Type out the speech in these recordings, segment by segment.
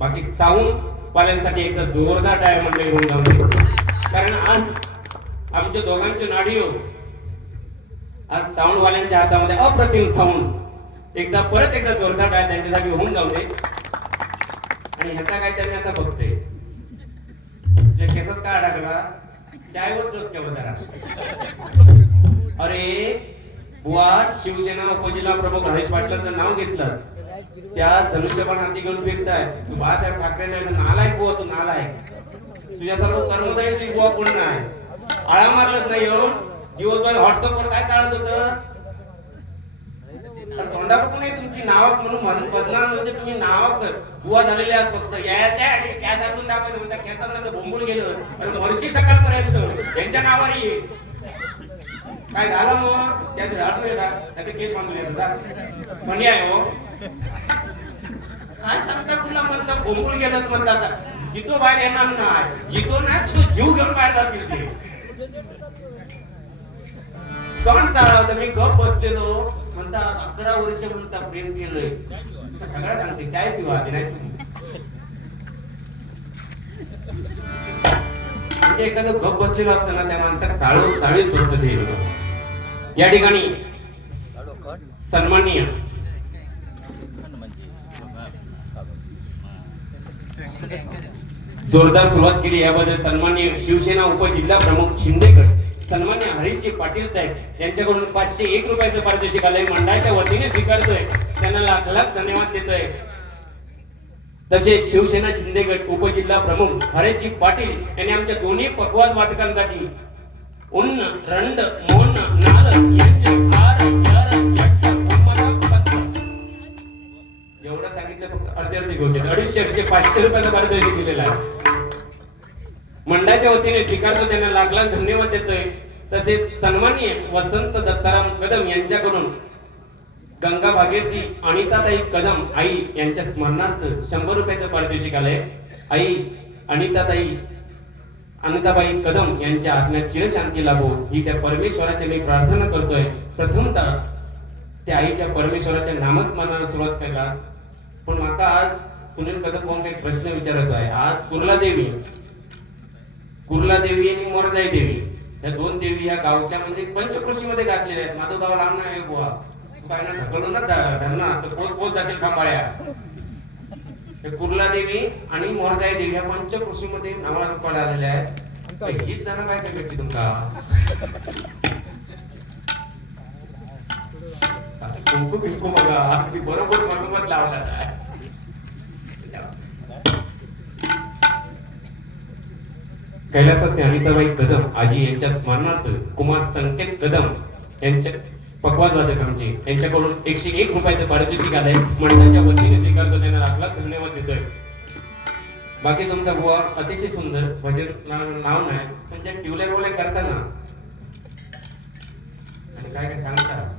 बाकी साऊंड वाल्यांसाठी एक जोरदार डायमंड घेऊन जाऊ, कारण आज आमच्या दोघांचे नाडी आज साऊंड वाल्यांच्या हातामध्ये अप्रतिम साऊंड. एकदा परत एकदा जोरदार डाय त्यांच्यासाठी होऊन जाऊ दे. आणि ह्याचा काय त्यांनी आता बघते केसात काय अडकला चायवर केव्हा जरा. अरे बुवा, शिवसेना उपजिल्हा प्रमुख हरीश पाटलांचं नाव घेतलं, त्या धनुष्यबाण हाती घेऊन फिरताय. तू बाळासाहेब ठाकरे नाही, नालायक बुवा, तू नालायक. तुझ्यासारखं कर्मदायी ती बुवा कोण नाही. आळा मारलंच नाही हो. दिवसभर व्हॉट्सअपवर काय चालत होतं. तोंडावर कोणी तुमची नाव म्हणून बदनाम होते. तुम्ही नाव बुवा झालेले आहात फक्त. त्या दाखवून दाखवायचं म्हणता खेळताना बोंबून गेलं वर्षी सकाळपर्यंत यांच्या नावावर ये. काय झालं मग त्यात त्याचे केस मागून येतात म्हणे आहे हो. काय सांगता तुला म्हणतात बोंबून गेलं म्हणतात जितो बाहेर येणार नाही, जितो नाही तुझं जीव घेऊन बाहेर जातील ते. तोंड टाळावं मी गप बसलेलो म्हणतात 11 वर्ष म्हणता प्रेम केलंय सगळं सांगते चाय पिवा नाही तुम्ही म्हणजे एखादं गप बसलेलं असतं ना त्या माणसाला टाळीच होत ते. या ठिकाणी सन्माननीय जोरदार सुरुवात केली याबद्दल सन्माननीय शिवसेना उपजिल्हा प्रमुख शिंदेगड सन्मान्य हरीशजी पाटील साहेब यांच्याकडून 501 रुपयाचं पारितोषिक आलंय मंडळाच्या वतीने स्वीकारतोय, त्यांना लाख लाख धन्यवाद देतोय. तसेच शिवसेना शिंदेगड उपजिल्हा प्रमुख हरीशजी पाटील यांनी आमच्या दोन्ही पकवाद वादकांसाठी उन्न रंड मोन नाद यांचे आर यार यट्ट उम्मदा पत्र एवढं सांगितलं फक्त अर्धे गोष्टी 250 500 रुपयाचं पारितोषिक दिलेलं आहे. मंडळाच्या वतीने स्वीकारतो त्यांना लाख लाख धन्यवाद देतोय. तसेच सन्माननीय वसंत दत्ताराम कदम यांच्याकडून गंगा भागीरथी अनिताताई कदम आई यांच्या स्मरणार्थ 100 रुपयाचं पारितोषिक आलंय. आई अनिताबाई कदम यांच्या आत्म्यात चिरशांती लाभो ही त्या परमेश्वराची मी प्रार्थना करतोय. प्रथमतः त्या आईच्या परमेश्वराच्या नामस्मरणाला सुरुवात केला. पण माका आज सुनील कदम भाऊ एक प्रश्न विचारत आहे. आज कुर्ला देवी आणि मोरजाई देवी या दोन देवी या गावच्या म्हणजे पंचकृषी मध्ये घातलेल्या आहेत. माझं गाव लांब नाही बुवा, तू काय ना ढकलून ना धरणा पोच जाशील खांबाळ्या. कुर्ला देवी आणि मोरजाई देवी या पंचकृषी मध्ये नावाला आलेल्या आहेत. हीच जण काय काय भेटली तुमका कुंकू बिंकू बघा अगदी बरोबर मनोमत लावला. कैलासाचे अनिताबाई कदम आजी यांच्या स्मरणार्थ कुमार संकेत कदम यांच्या पकवाद वादक आमचे यांच्याकडून 101 रुपयाचं पारितोषिक आलंय. मंडळाच्या वतीने स्वीकारतो त्यांना लाख लाख धन्यवाद देतोय. बाकी तुमचा बुवा अतिशय सुंदर भजन नाव नाही पण त्या ट्युले रोले करताना आणि काय काय सांगता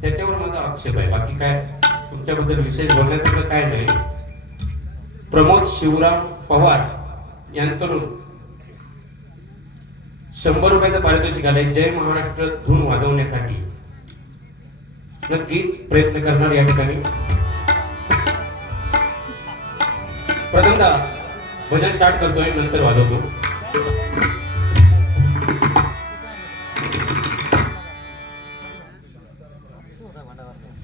त्याच्यावर माझा आक्षेप आहे. बाकी काय तुमच्याबद्दल विशेष बोलण्यासारखं काय नाही. प्रमोद शिवराम पवार यांकडून 100 रुपयाचं पारितोषिक आलंय. जय महाराष्ट्र धून वाजवण्यासाठी नक्की प्रयत्न करणार या ठिकाणी. प्रथमतः भजन स्टार्ट करतोय नंतर वाजवतो.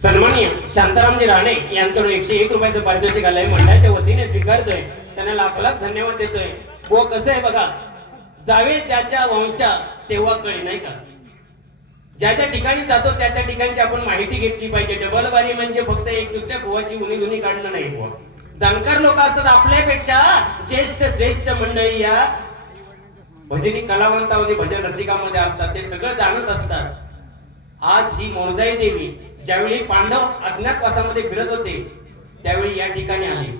सन्माननीय शांतारामजी राणे यांकडून 101 रुपयाचं पारितोषिक आलंय. मंडळाच्या वतीने स्वीकारतोय त्यांना लाख लाख धन्यवाद देतोय. वो कसं आहे बघा, जावे ज्याच्या वंशा तेव्हा कळे नाही का. ज्या ज्या ठिकाणी जातो त्या त्या ठिकाणची आपण माहिती घेतली पाहिजे. डबलबारी म्हणजे फक्त एक दुसऱ्या बुवाची उनी काढणं नाही. बुवा जाणकार लोक असतात आपल्यापेक्षा ज्येष्ठ मंडळी या भजनी कलावंतामध्ये भजन रसिकामध्ये असतात ते सगळं जाणत असतात. आज ही मोरजाई देवी ज्यावेळी पांडव अज्ञातवासामध्ये फिरत होते त्यावेळी या ठिकाणी आली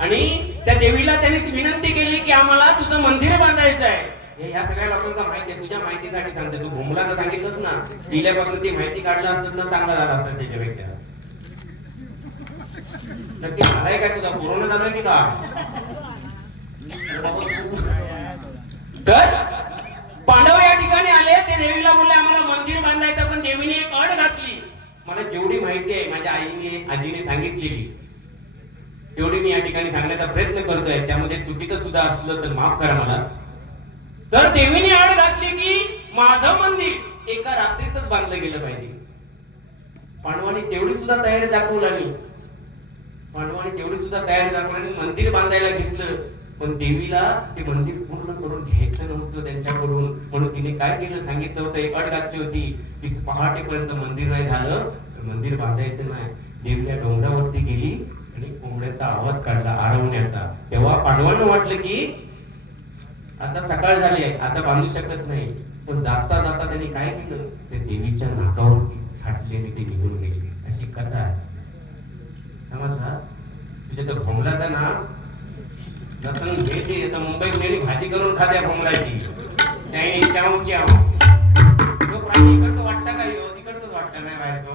आणि त्या देवीला त्यांनी विनंती केली की आम्हाला तुझं मंदिर बांधायचं आहे. हे ह्या सगळ्या लोकांना माहिती आहे. तुझ्या माहितीसाठी सांगते. तू भूमलाला सांगितलंच ना इल्यापासून ती माहिती काढला असत ना चांगला झाला असता त्याच्यापेक्षा. नक्की झालाय काय तुझा कोरोना झालाय की का. तर पांडव या ठिकाणी आले. ते देवीला बोलले आम्हाला मंदिर बांधायचं पण देवीने एक अट घातली. मला जेवढी माहिती आहे माझ्या आजीने सांगितलेली तेवढी मी या ठिकाणी सांगण्याचा प्रयत्न करतोय. त्यामध्ये चुकीचं सुद्धा असलं तर माफ करा मला. तर देवीने अट घातली की माझं मंदिर एका रात्रीतच बांधलं गेलं पाहिजे. पांडवांनी तेवढी सुद्धा तयारी दाखवली. मंदिर बांधायला घेतलं पण देवीला ते मंदिर पूर्ण करून घ्यायचं नव्हतं त्यांच्याकडून. म्हणून तिने काय केलं सांगितलं होतं. एक अट घातली होती की पहाटेपर्यंत मंदिर नाही झालं तर मंदिर बांधायचं नाही. देवीला डोंगरावरती गेली आणि कोंबड्याचा आवाज काढला आरवण्याचा. तेव्हा पांडवांना वाटलं की आता सकाळ झाली आहे आता बांधू शकत नाही. पण जाता जाता त्यांनी काय केलं ते देवीच्या नाकावरती थाटले आणि ते निघून गेले. अशी कथा आहे. समजला तुझ्या तर भोंगलाचा ना जतन घेते तर मुंबईत गेली भाजी करून खात्या भोंगलाची त्याने चाव चाव. तो प्राणी इकडचं वाटतं काय हो तिकडच वाटतं नाही बाहेर तो.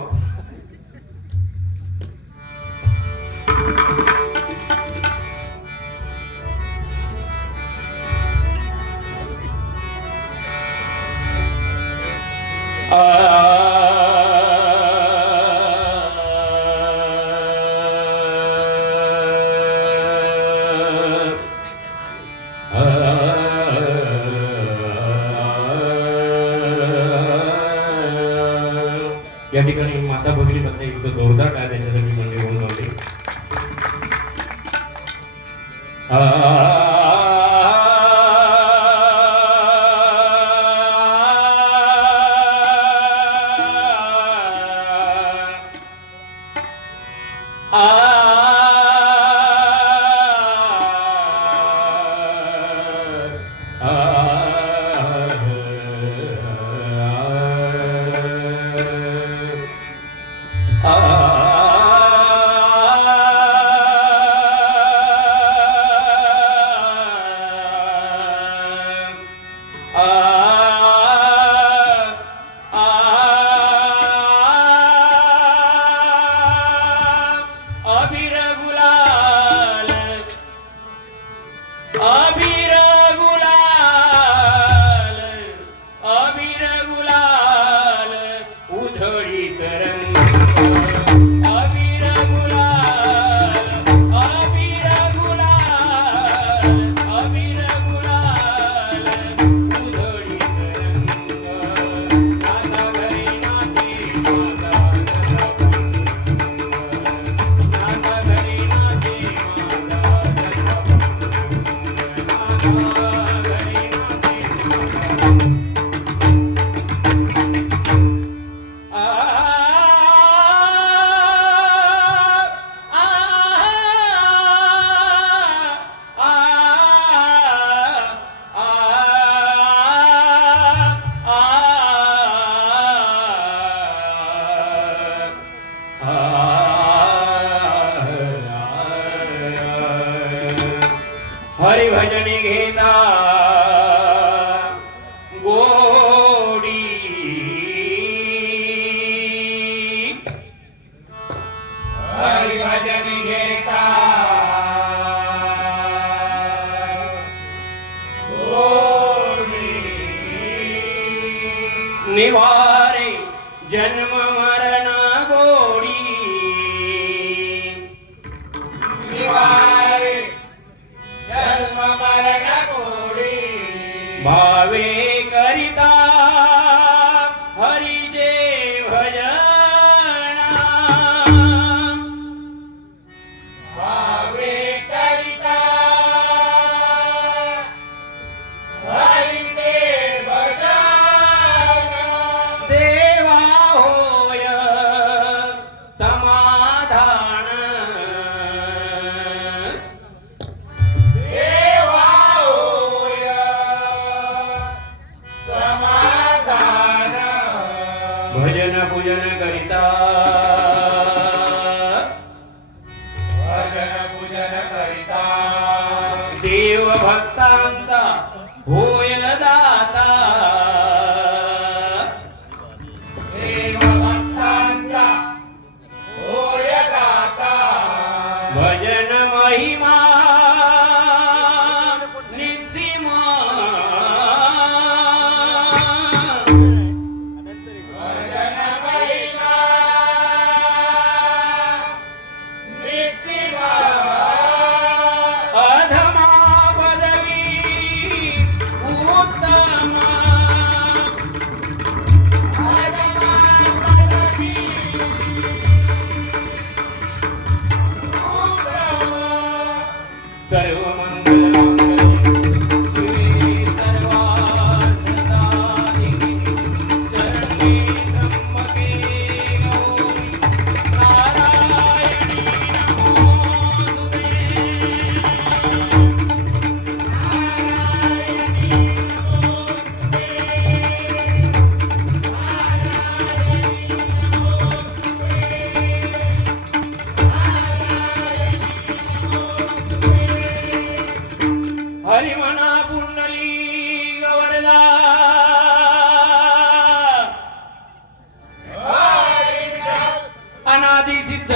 हरिभजनी घेता गोडी हरिभजनी घेता गोडी निवारे जन्म मरण गोडी निवारे जन्म मरण गोडी भावे करिता हरिजे भजना भावे करिता हरिजे भजना देवा होय समाधान भजन पूजन करिता भजन पूजन करिता देव भक्तांचा होय दाता देव भक्तांचा होय दाता भजन महिमा निसीमा सर्व मंगल मंगल श्री सर्वार्थसाधिके शरणे त्र्यंबके गौरी नारायणी नमोस्तुते हरिमना पुंडली गवरला अनादि सिद्ध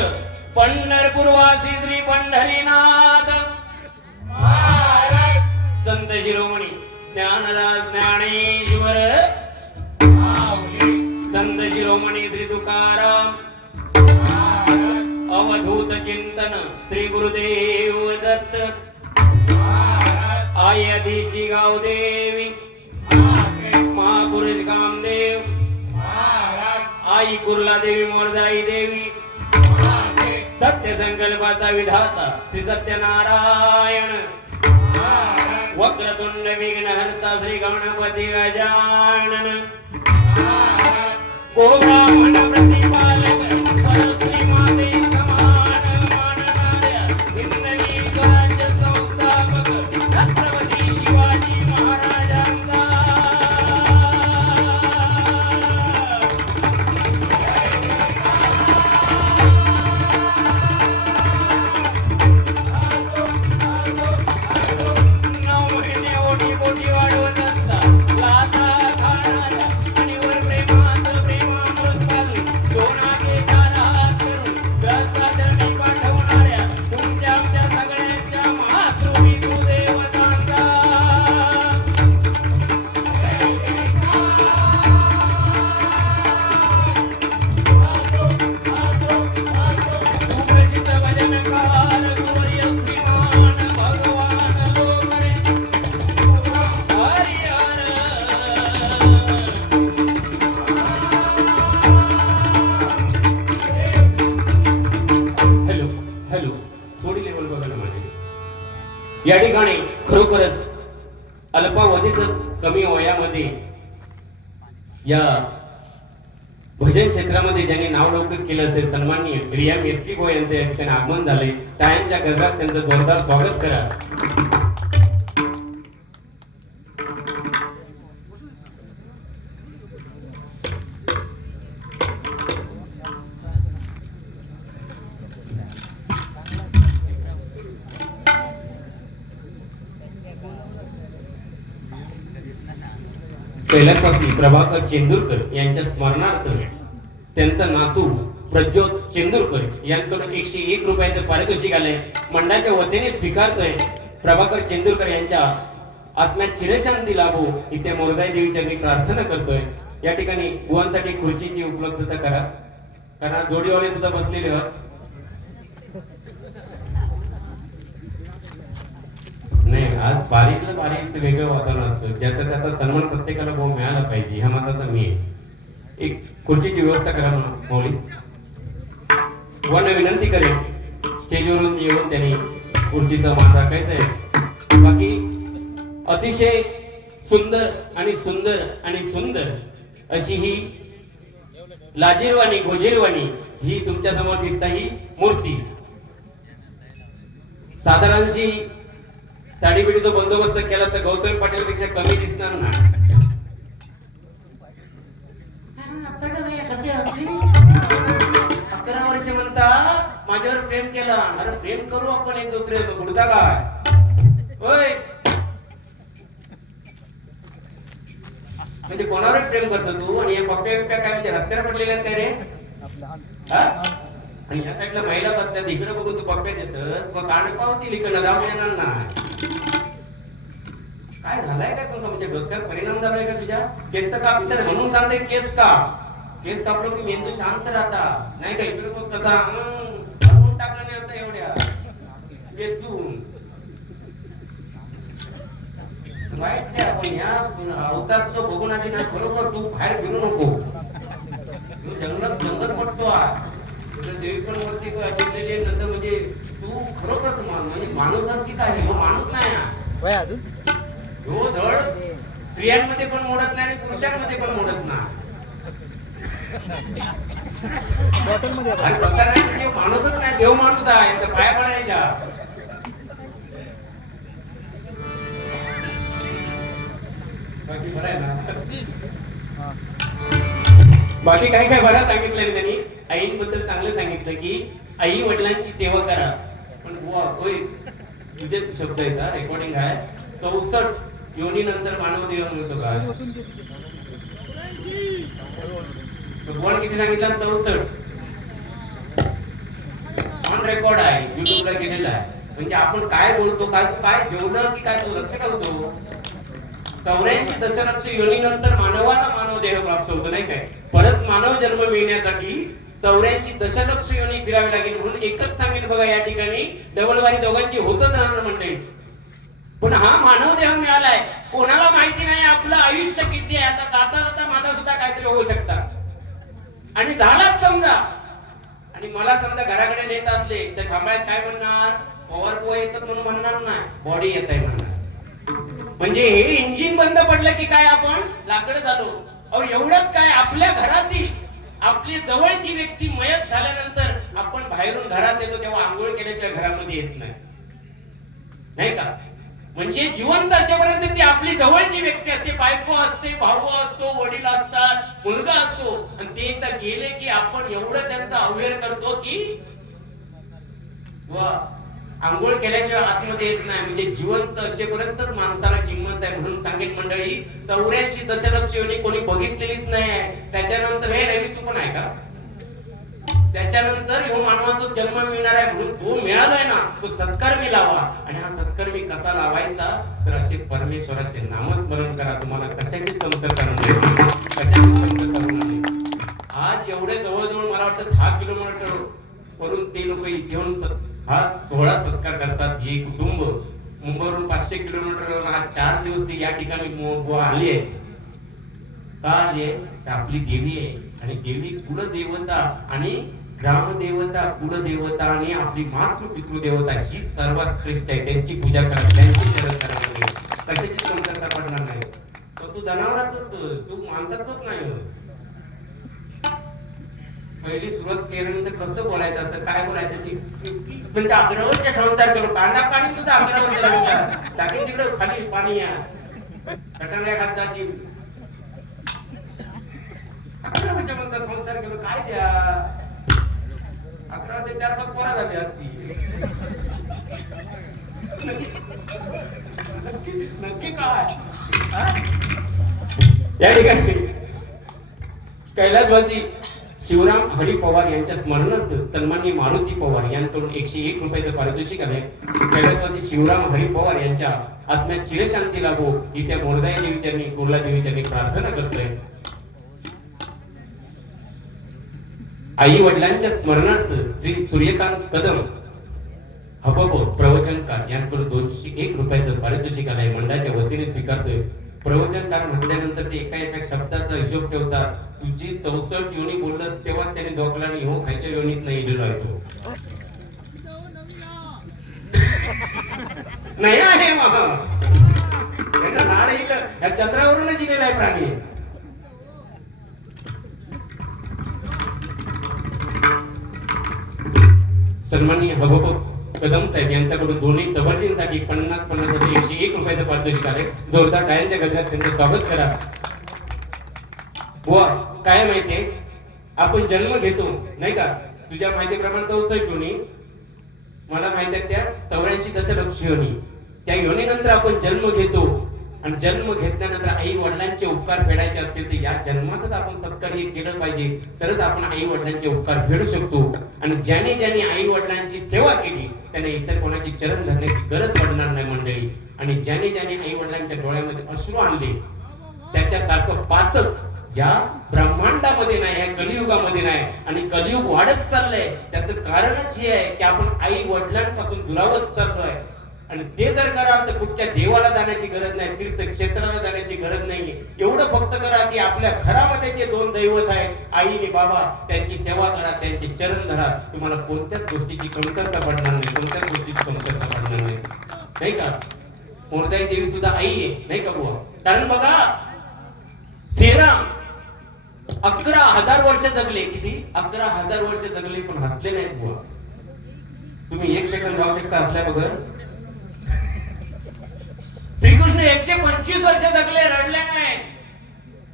पंढरपूरवासी श्री पंढरीनाथ संत शिरोमणी ज्ञानराज ज्ञानेश्वर संत शिरोमणी श्री तुकाराम अवधूत चिंतन श्री गुरुदेव दत्त आई आदिची गावदेवी महापुरुष कामदेव आई कुर्ला देवी मोरदाई देवी सत्य संकल्पाचा विधाता श्री सत्यनारायण वक्रतुंड विघ्नहर्ता श्री गणपती गजानन गोब्राह्मण प्रतिपालक सरस्वती माते समान मानणाऱ्या हिंदवी स्वराज्य संस्थापक छत्रपती शिवाजी महाराजांचा या ठिकाणी खरोखरच अल्पावधीतच कमी वयामध्ये या भजन क्षेत्रामध्ये ज्यांनी नाव लौकिक केलं असेल सन्माननीय रिया मेस्टिको यांचे या ठिकाणी आगमन झाले. टाळ्यांच्या गजरात त्यांचं जोरदार स्वागत करा. कैलासवासी प्रभाकर चेंदूरकर यांच्या स्मरणार्थ त्यांचा नातू प्रज्योत चेंदूरकर यांकडून 101 रुपयाचे पारितोषिक आले. मंडळाच्या वतीने स्वीकारतोय. प्रभाकर चेंदूरकर यांच्या आत्म्यात चिरशांती लाभो इथे मोरदाई देवीच्या मी प्रार्थना करतोय. या ठिकाणी गुवांसाठी खुर्चीची उपलब्धता करा, कारण जोडीवाले सुद्धा बसलेले आहात. नाही, आज बारीकला बारीक वेगळं वातावरण असतं. ज्याचा त्याचा सन्मान प्रत्येकाला भाऊ मिळाला पाहिजे हा मताचा मी आहे. एक खुर्चीची व्यवस्था करा माऊली. वन विनंती करेन स्टेजवरून येऊन त्यांनी खुर्चीचा मान राखायचा आहे. बाकी अतिशय सुंदर आणि सुंदर आणि सुंदर अशी ही लाजीरवाणी गोजीरवाणी ही तुमच्या समोर दिसता ही मूर्ती साधारणशी साडी बिडीचा बंदोबस्त केला तर गौतम पाटील पेक्षा कमी दिसणार ना. 11 वर्ष म्हणता माझ्यावर प्रेम केला. अरे प्रेम करू आपण एक दुसरे बुडता काय होय, म्हणजे कोणावर प्रेम करतो तू? आणि हे पप्प्या बिप्प्या काय म्हणजे रस्त्यावर पडलेले आहेत काय रे? आणि या साईडला महिला बसतात, इकडे बघून तू पप्प्या देत कान पावतील इकडं जाऊन येणार ना. काय झालंय का तुमचा? म्हणजे डोक्यात परिणाम झालाय का तुझ्या? केस तर कापतात म्हणून सांगते केस का? केस कापलो की मेंदू शांत राहता नाही का? इकडे तो कसा टाकला नाही आता एवढ्या वेचून वाईट ते आपण या अवतार तो बघून आधी ना बरोबर तू बाहेर फिरू नको. तू जंगलात जंगल पडतो देवी पण वरती नंतर म्हणजे तू खरोखर म्हणजे माणूस की काय? माणूस नाही अजून. हो धड स्त्रियांमध्ये पण मोडत नाही आणि पुरुषांमध्ये पण मोडत नाही. माणूसच नाही, देव माणूस आहे. तर पाया पडायच्या बाकी बरं आहे ना. बाकी काय काय बरं सांगितलं त्यांनी. आईंबद्दल चांगलं सांगितलं की आई वडिलांची सेवा करा. पण तुझे शब्द आहे का? रेकॉर्डिंग आहे. 64 योनी नंतर मानव देव मिळतो का? भगवान किती सांगितलं? 64 ऑन रेकॉर्ड आहे, युट्यूबला गेलेला आहे. म्हणजे आपण काय बोलतो, काय काय जेवलं की काय तू लक्ष करतो? 84 दशलक्ष योनीनंतर मानवाला मानव देह प्राप्त होतो नाही काय? परत मानव जन्म मिळण्यासाठी 84 दशलक्ष योनी फिरावी लागेल. म्हणून एकच सांगेल बघा या ठिकाणी डबलवारी दोघांची होतच राहणार मंडळी. पण हा मानव देह मिळालाय, कोणाला माहिती नाही आपलं आयुष्य किती आहे. आता जाता जाता माझा सुद्धा काहीतरी होऊ शकता आणि झालाच समजा आणि मला समजा घराकडे नेत असले तर थांबायत काय म्हणणार, पवार बुवा येतात म्हणून म्हणणार नाही, बॉडी येत आहे म्हणणार. म्हणजे हे इंजिन बंद पडलं की काय आपण लाकड झालो. और एवढंच काय, आपल्या घरातील आपली जवळची व्यक्ती मयत झाल्यानंतर आपण बाहेरून घरात येतो तेव्हा आंघोळ केल्याशिवाय घरामध्ये येत नाही, नाही का? म्हणजे जिवंत असेपर्यंत ती आपली जवळची व्यक्ती असते, बायको असते, भाऊ असतो, वडील असतात, मुलगा असतो, आणि ते एकदा गेले की आपण एवढं त्यांचा अवेअर करतो की आंघोळ केल्याशिवाय आतमध्ये येत नाही. म्हणजे जिवंत असेपर्यंतच माणसाला किंमत आहे. म्हणून सांगेन मंडळी, 84 दशलक्ष योनी कोणी बघितलेलीच नाही. त्याच्यानंतर हे रवी तू पण आहे का, त्याच्यानंतर ह्यो मानवाचा जन्म मिळणार आहे. म्हणून तो मिळालाय ना, तो सत्कर्मी लावा. आणि हा सत्कर्मी कसा लावायचा, तर असे परमेश्वराचे नामस्मरण करा. तुम्हाला कशाची कमतरता नाही, कशाची कमतरता होणार नाही. आज एवढे जवळजवळ मला वाटतं 10 किलोमीटर वरून ते लोक इथे येऊन हा सोहळा सत्कार करतात. हे कुटुंब मुंबईवरून 500 किलोमीटर आज 4 दिवस ते या ठिकाणी आली आहे. का आली आहे, आपली देवी आहे. आणि देवी कुलदेवता आणि ग्रामदेवता, कुलदेवता आणि आपली मातृ पितृदेवता ही सर्वात श्रेष्ठ आहे. त्यांची पूजा करा, त्यांची शरण करा, कशाची कमतरता पडणार नाही. तू जनावरातच, तू माणसातच नाही. पहिली सुरुवात केल्यानंतर कसं बोलायचं असतं, काय बोलायचं ते म्हणजे अग्रवरच्या संसार करू. कांदा पाणी सुद्धा अग्रवरच्या टाकी तिकडे खाली पाणी या कटांगल्या खात अशी अकराच्या म्हणतात संसार केलो. काय द्या 11 4-5 पोरा झाली असती. नक्की काय या ठिकाणी कैलासवासी शिवराम हरी पवार यांच्या स्मरणार्थ सन्माननीय मारुती पवार यांच्याकडून 101 रुपयाचं पारितोषिक आहे. कैलासवासी शिवराम हरी पवार यांच्या आत्म्यात चिरशांती लाभो ही त्या मोरदाई देवीच्यांनी, कुर्ला देवीच्यांनी प्रार्थना करतोय. आई वडिलांच्या स्मरणार्थ श्री सूर्यकांत कदम हबको प्रवचनकार यांच्याकडून 201 रुपयाचं पारितोषिक आहे. मंडळाच्या वतीने स्वीकारतोय. प्रवचनकार म्हटल्यानंतर ते एका एका शब्दाचा हिशोब ठेवतात. तुझी 64 योनी बोललं तेव्हा त्याने दोकलाने हो खायच्या योनीत नाही दिलो आहे तो नाही आहे मग त्यांना नाड इकडं या चंद्रावरूनच दिलेला आहे प्राणी. सन्माननीय हबको कदम साहेब यांच्याकडून दोन्ही तबरजींसाठी 50 101 रुपयाचं पारितोषिक आहे. जोरदार टाळ्यांच्या गजरात त्यांचं स्वागत करा. बुवा काय माहितीये, आपण जन्म घेतो नाही का, तुझ्या माहितीप्रमाणे 64 योनी, मला माहिती आहे त्या 84 दशलक्ष योनी. त्या योनीनंतर आपण जन्म घेतो आणि जन्म घेतल्यानंतर आई वडिलांचे उपकार फेडायचे असतील तर या जन्मातच आपण सत्कार्य केलं पाहिजे, तरच आपण आई वडिलांचे उपकार फेडू शकतो. आणि ज्याने ज्याने आई वडिलांची सेवा केली त्याने इतर कोणाची चरण धरण्याची गरज पडणार नाही मंडळी. आणि ज्याने ज्याने आई वडिलांच्या डोळ्यामध्ये अश्रू आणले त्याच्यासारखं पातक या ब्रह्मांडामध्ये नाही, या कलियुगामध्ये नाही. आणि कलियुग वाढत चाललंय, त्याचं कारणच हे आहे की आपण आई वडिलांपासून दुरावत चाललोय. आणि ते जर कराल तर कुठच्या देवाला जाण्याची गरज नाही, तीर्थक्षेत्राला जाण्याची गरज नाही. एवढं फक्त करा की आपल्या घरामध्ये जे 2 दैवत आहेत, आई आणि बाबा, त्यांची सेवा करा, त्यांचे चरण धरा. तुम्हाला कोणत्याच गोष्टीची कमतरता पडणार नाही, कोणत्याच गोष्टीची कमतरता पडणार नाही, नाही का? मोरदाई देवी सुद्धा आई आहे, नाही का बुवा? कारण बघा, श्रीराम 11,000 वर्ष जगले. किती? 11,000 वर्ष जगले, पण हसले नाहीत बुवा. तुम्ही 1 सेकंद जाऊ शकता हसल्या बघा. श्रीकृष्ण 125 वर्ष जगले, रडले नाही.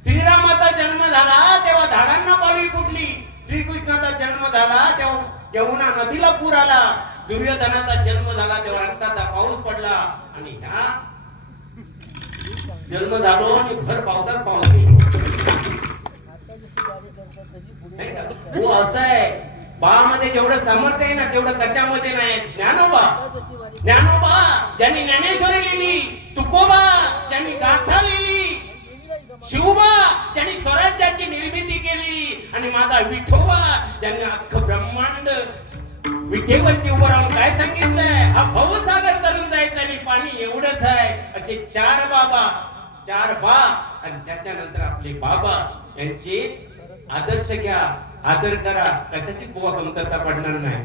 श्रीरामाचा जन्म झाला तेव्हा झाडांना पालवी फुटली. श्रीकृष्णाचा जन्म झाला तेव्हा यमुना नदीला पूर आला. दुर्योधनाचा जन्म झाला तेव्हा रक्ताचा पाऊस पडला. आणि ह्या जन्म झालो आणि भर पावसात पाऊस गेलो. हो असं आहे, बाळामध्ये जेवढं सामर्थ्य आहे ना तेवढं कशामध्ये नाही. ज्ञानोबा ज्यांनी ज्ञानेश्वरी लिहिली, तुकोबा ज्यांनी गाथा लिहिली, शिवबा ज्यांनी स्वराज्याची निर्मिती केली, आणि माझा विठोबा ज्यांनी अख्खं ब्रह्मांड विठेवरती उभं राहून काय सांगितलंय, हा भवसागर तरुण जायचं आणि पाणी एवढंच आहे. असे 4 बाबा, 4 बा, आणि त्याच्यानंतर आपले बाबा यांचे आदर्श घ्या. आदर करा, कशाची बुवा कमतरता पडणार नाही,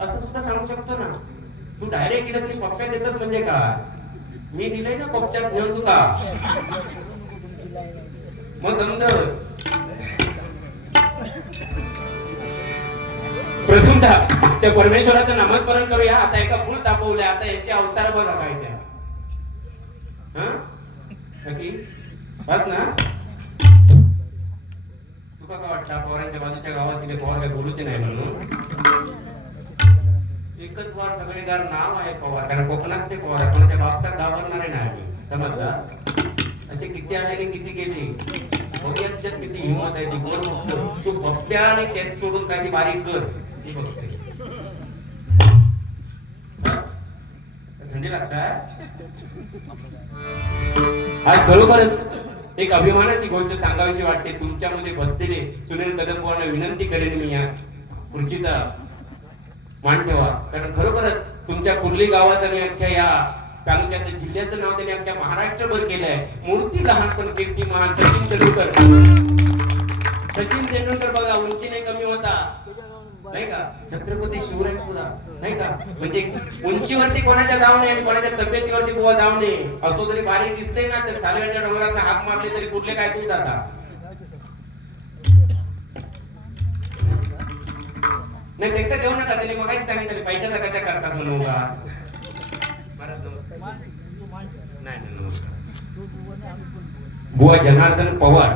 असं सुद्धा सांगू शकतो ना. तू डायरेक्ट गेलं की पप्प्या देतच म्हणजे का, मी दिलंय ना पप्प्यात घेऊन तुला, मग समज. प्रथमतः त्या परमेश्वराचं नामस्मरण करूया. आता एका फुल तापवल्या, आता याचे अवतार बघा काय त्या, बस ना. तुका काय वाटलं पवारांच्या बाजूच्या गावात तिथे पवार काय बोलूचे नाही म्हणून, एकच वार सगळेदार नाव आहे पवार, कारण कोकणात ते पवार आहे, पण त्या बापसात घाबरणारे नाही आम्ही, समजला. असे किती आले आणि किती गेले, बघूया तुझ्यात किती हिंमत आहे ती. कोण बघतो तू बसल्या आणि केस सोडून काही बारीक कर, ती बघते. थंडी लागतात. आज खरोखरच एक अभिमानाची गोष्ट सांगावीशी वाटते. तुमच्यामध्ये बसलेले सुनील कदम पवारांना विनंती करेन मी, या खुर्चीचा मान ठेवा, कारण खरोखरच तुमच्या कुर्ली गावात आणि अख्ख्या या तालुक्यात जिल्ह्याचं नाव त्यांनी अख्ख्या महाराष्ट्रभर केलंय. मूर्ती लहान पण कीर्तिमान सचिन तेंडुलकर. सचिन तेंडुलकर बघा, उंचीने कमी होता नाही का, छत्रपती शिवराय सुद्धा नाही का, म्हणजे उंचीवरती कोणाच्या दाव नाही आणि कोणाच्या तब्येतीवरती बुवा दाव नाही. असो तरी बारीक दिसते ना, तर सालव्याच्या डोंगराचा हाक मारले तरी कुठले काय तू जाता नाही. ते देऊ नका, त्यांनी मग काहीच सांगितलं पैशाचा कशा करतात म्हणून का. बुवा जनार्दन पवार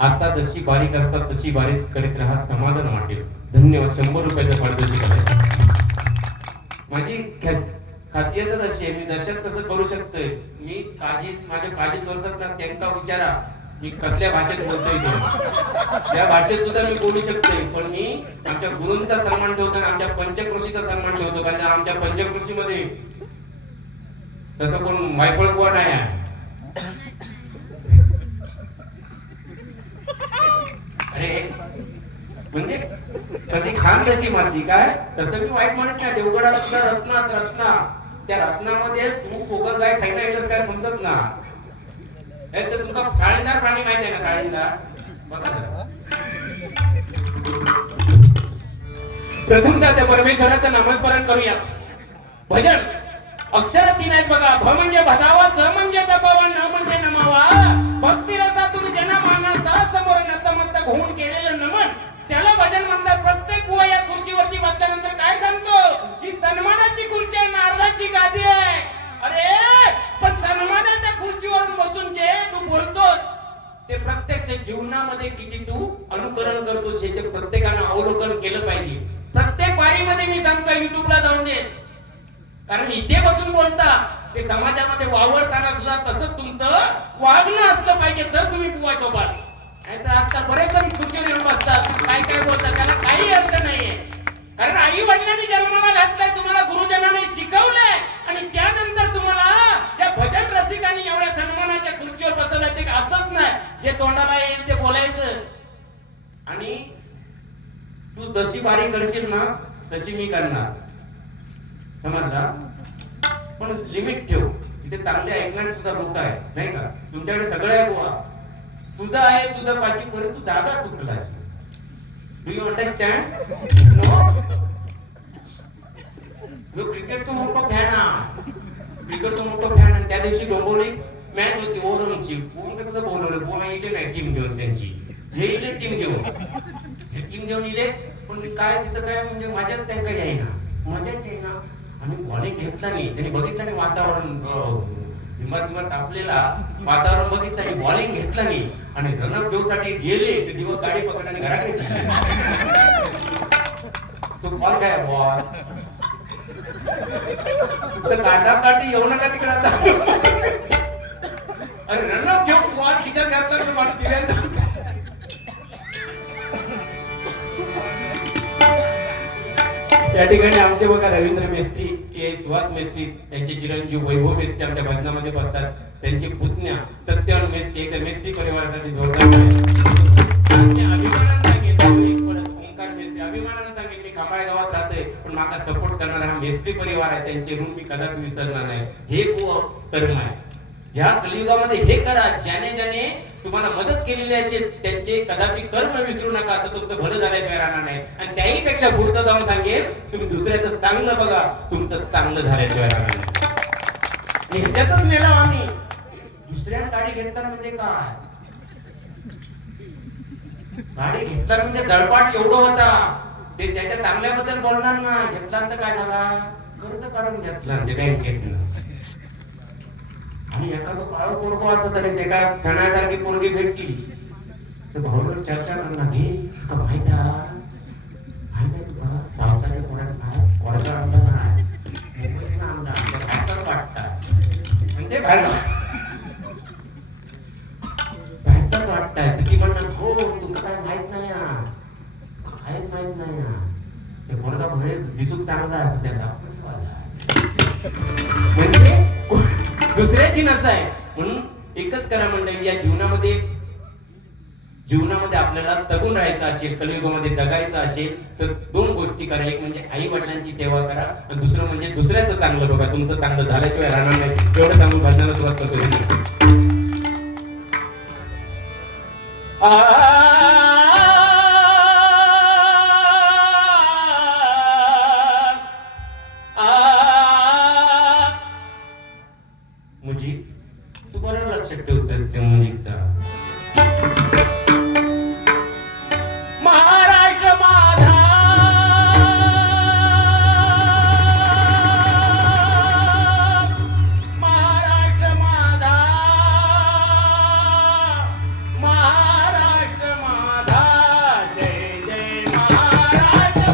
आता जशी बारी करतात तशी बारी करीत राहा, समाधान वाटेल. धन्यवाद. 100 रुपयाचं पारितोषिक आहे. माझी खासियतच अशी आहे, मी दर्शन कसं करू शकतोय. मी माझ्या काळजीत करतात ना, त्यांना विचारा मी कसल्या भाषेत बोलतोय ते, त्या भाषेत सुद्धा मी बोलू शकतोय. पण मी आमच्या गुरूंचा सन्मान ठेवतो आणि आमच्या पंचकृषीचा सन्मान ठेवतो, कारण आमच्या पंचकृषीमध्ये तसं कोण वायफळ बुवा नाही आहे. अरे म्हणजे कशी खान तशी माती काय, तसं मी वाईट म्हणत नाही. देवगडात सुद्धा रत्ना, त्या रत्नामध्ये तू पोगल गाय खायला येणं काय समजत ना. तर तुमचा साळींदार प्राणी माहिती आहे ना, साळींदार बघा. प्रथमतः त्या परमेश्वराचं नामस्मरण करूया. भजन अक्षर 3 आहेत बघा. भ म्हणजे भजावा, ज म्हणजे जपावा, न म्हणजे नमावा. भक्ती रसातून जनमानसा समोर नतमस्तक होऊन केलेलं नमन, त्याला भजन म्हणतात. प्रत्येक बुवा या खुर्चीवरती बसल्यानंतर काय सांगतो, ही सन्मानाची खुर्ची आहे, नारळाची गादी आहे. अरे पण सन्मानाच्या खुर्चीवरून बसून जे तू बोलतोस ते प्रत्यक्ष जीवनामध्ये किती तू अनुकरण करतोस, हे प्रत्येकानं अवलोकन केलं पाहिजे. प्रत्येक वारीमध्ये मी सांगतो, युट्यूबला जाऊन दे, कारण इथे बसून बोलता ते समाजामध्ये वावरताना सुद्धा तसंच तुमचं वागणं असलं पाहिजे, तर तुम्ही बुवा सोबत. नाहीतर आता बरेच जण खुर्चीवर येऊन बसतात, काय काय बोलतात, त्याला काही अर्थ नाहीये. कारण आई वडिलांनी जन्माला घातलाय, तुम्हाला गुरुजनाने शिकवलंय, आणि त्यानंतर तुम्हाला त्या भजन रसिकांनी एवढ्या सन्मानाच्या खुर्चीवर बसवलंय. ते असंच नाही जे तोंडाला येईल ते बोलायचं. आणि तू जशी बारी करशील ना तशी मी करणार, समजला. पण लिमिट ठेव. इथे चांगले ऐकणारे सुद्धा लोक आहेत नाही का, तुमच्याकडे सगळं आहे बुवा, तुझं आहे तुझं पाशी, परंतु जागा चुकलास. Do you understand? नो. क्रिकेटचा मोठा फॅन आहे, क्रिकेटचा मोठा फॅन. आणि त्या दिवशी डोंबोली मॅच होती ओव्हरची. कोण कसं बोलवलं, कोण इले नाही टीम घेऊन, त्यांची हे इले टीम घेऊन, हे टीम घेऊन इले. पण काय तिथं काय म्हणजे मजाच त्यांना येईना, मजाच येईना. आम्ही बॉलिंग घेतला नाही, त्यांनी बघितलं नाही वातावरण, हिंमत तापलेला वातावरण बघितलं नाही, बॉलिंग घेतला नाही आणि रनअप घेऊसाठी गेले ते दिवस गाडी पकड आणि घराकडे तो बॉल काय बॉल काटा काठी येऊ नका तिकडे आता. अरे रनअप घेऊन बॉल खिशात घातला मला दिल्या. या ठिकाणी आमचे बघा रवींद्र मेस्त्री, सुहास मेस्त्री, त्यांचे चिरंजीव वैभव मेस्त्री आमच्या भजनामध्ये बसतात. त्यांची पुतण्या सत्यवान मेस्त्री, एकदा मेस्त्री परिवारासाठी जोरदार अभिमानानं सांगेल. ओंकार मेस्त्री अभिमानानं सांगेल, मी खंबाळे गावात राहतोय, पण माझा सपोर्ट करणारा हा मेस्त्री परिवार आहे, त्यांचे ऋण मी कदाच विसरणार नाही. हे कर्म आहे. या कलियुगामध्ये हे करा, ज्याने ज्याने तुम्हाला मदत केलेली असेल त्यांचे कदापि कर्म विसरू नका, तर तुमचं भलं झाल्याशिवाय राहणार नाही. आणि त्याही पेक्षा पुढचं जाऊन सांगेल, तुम्ही दुसऱ्याचं चांगलं बघा, तुमचं चांगलं झाल्याशिवाय राहणार नाही. ह्याच्यातच नेला आम्ही. दुसऱ्या गाडी घेतला म्हणजे काय, गाडी घेतला म्हणजे दळपाट एवढं होता, ते त्याच्या चांगल्याबद्दल बोलणार ना. घेतला तर काय झाला, कर्ज काढून घेतला म्हणजे बँकेत. आणि एखादं काळ पोरगो असं तरी ते काय सणासारखी पोरगी भेटली तर भाऊला चर्चा करणार, घे का माहित आहे तुला सावकाच्या पोरात काय वर्गा आणला नाही, मुंबईत आणला बाहेर वाटतात म्हणजे बाहेरचाच वाटताय. ती म्हणतात हो तुला काय माहित नाही, काहीच माहित नाही. ते पोरगा भळे दिसून चांगला आहे त्याला म्हणजे दुसऱ्याची नस आहे. म्हणून एकच करा मंडळी, या जीवनामध्ये आपल्याला तगून राहायचं असेल, कलियुगामध्ये जगायचं असेल तर दोन गोष्टी करा. एक म्हणजे आई वडिलांची सेवा करा, आणि दुसरं म्हणजे दुसऱ्याचं चांगलं बघा, तुमचं चांगलं झाल्याशिवाय राहणार नाही. एवढं सांगून भजनाला सुरुवात करतो. मुझी तू बरोबर लक्षात ठेवतोस त्या मुलीचा. महाराष्ट्र माझा, महाराष्ट्र माझा, महाराष्ट्र माझा, जय जय महाराष्ट्र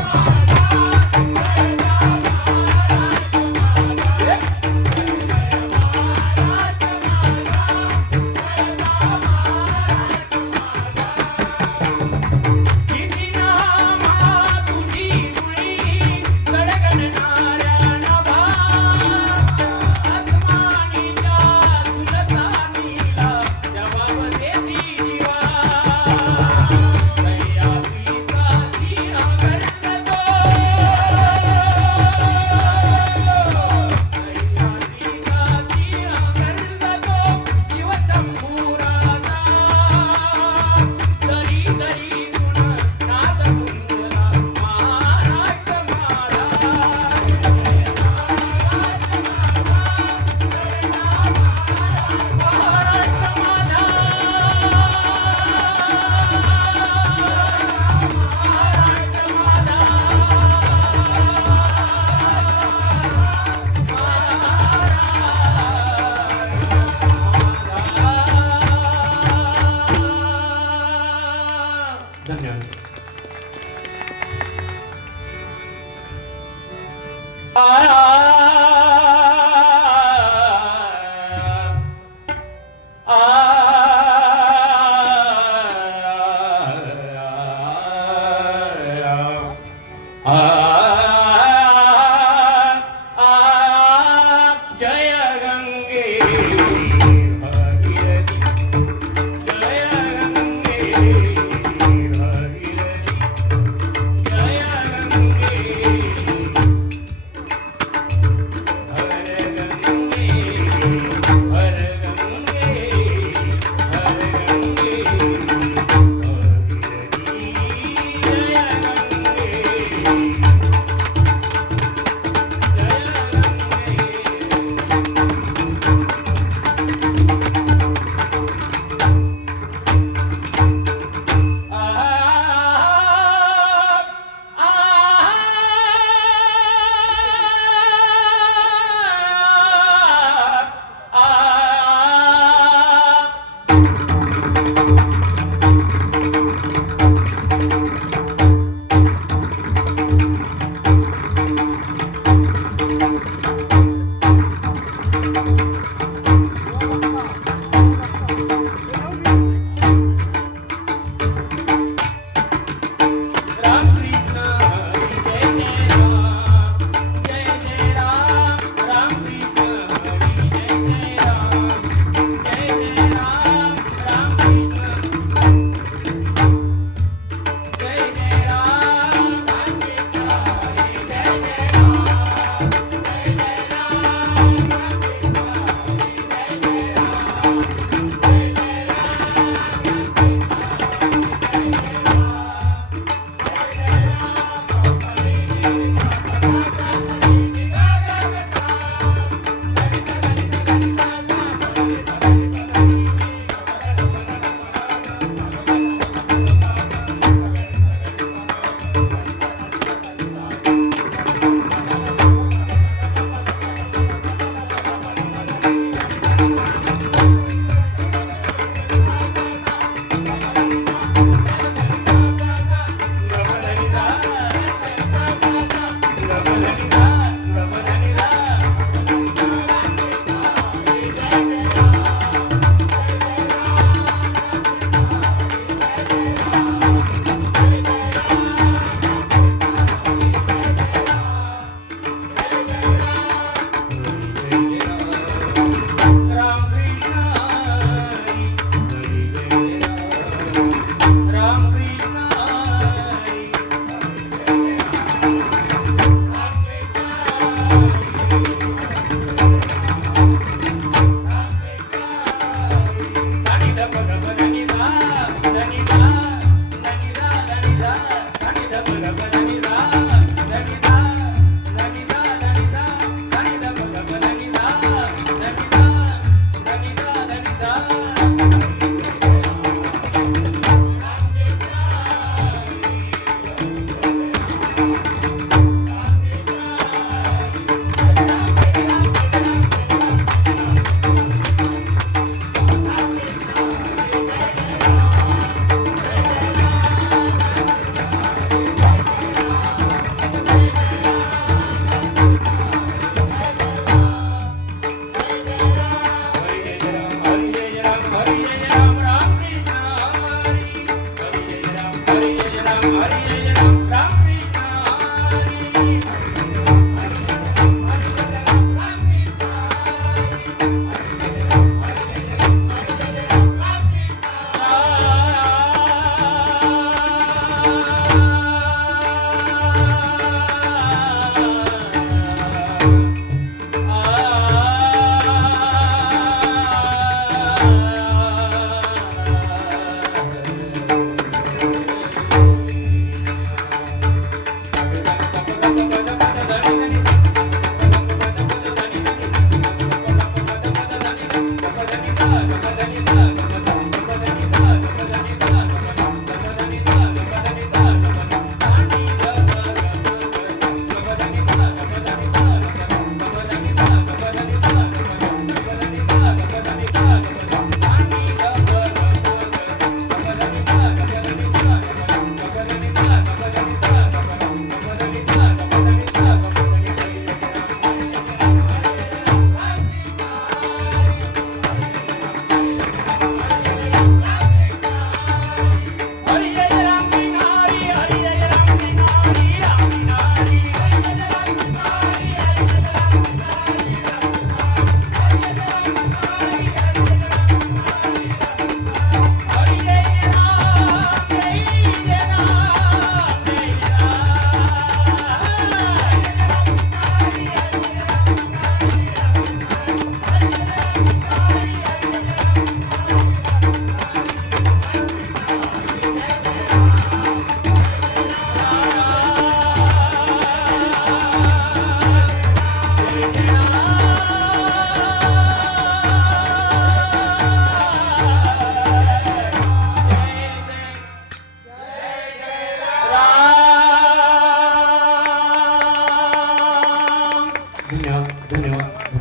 धन्यवाद.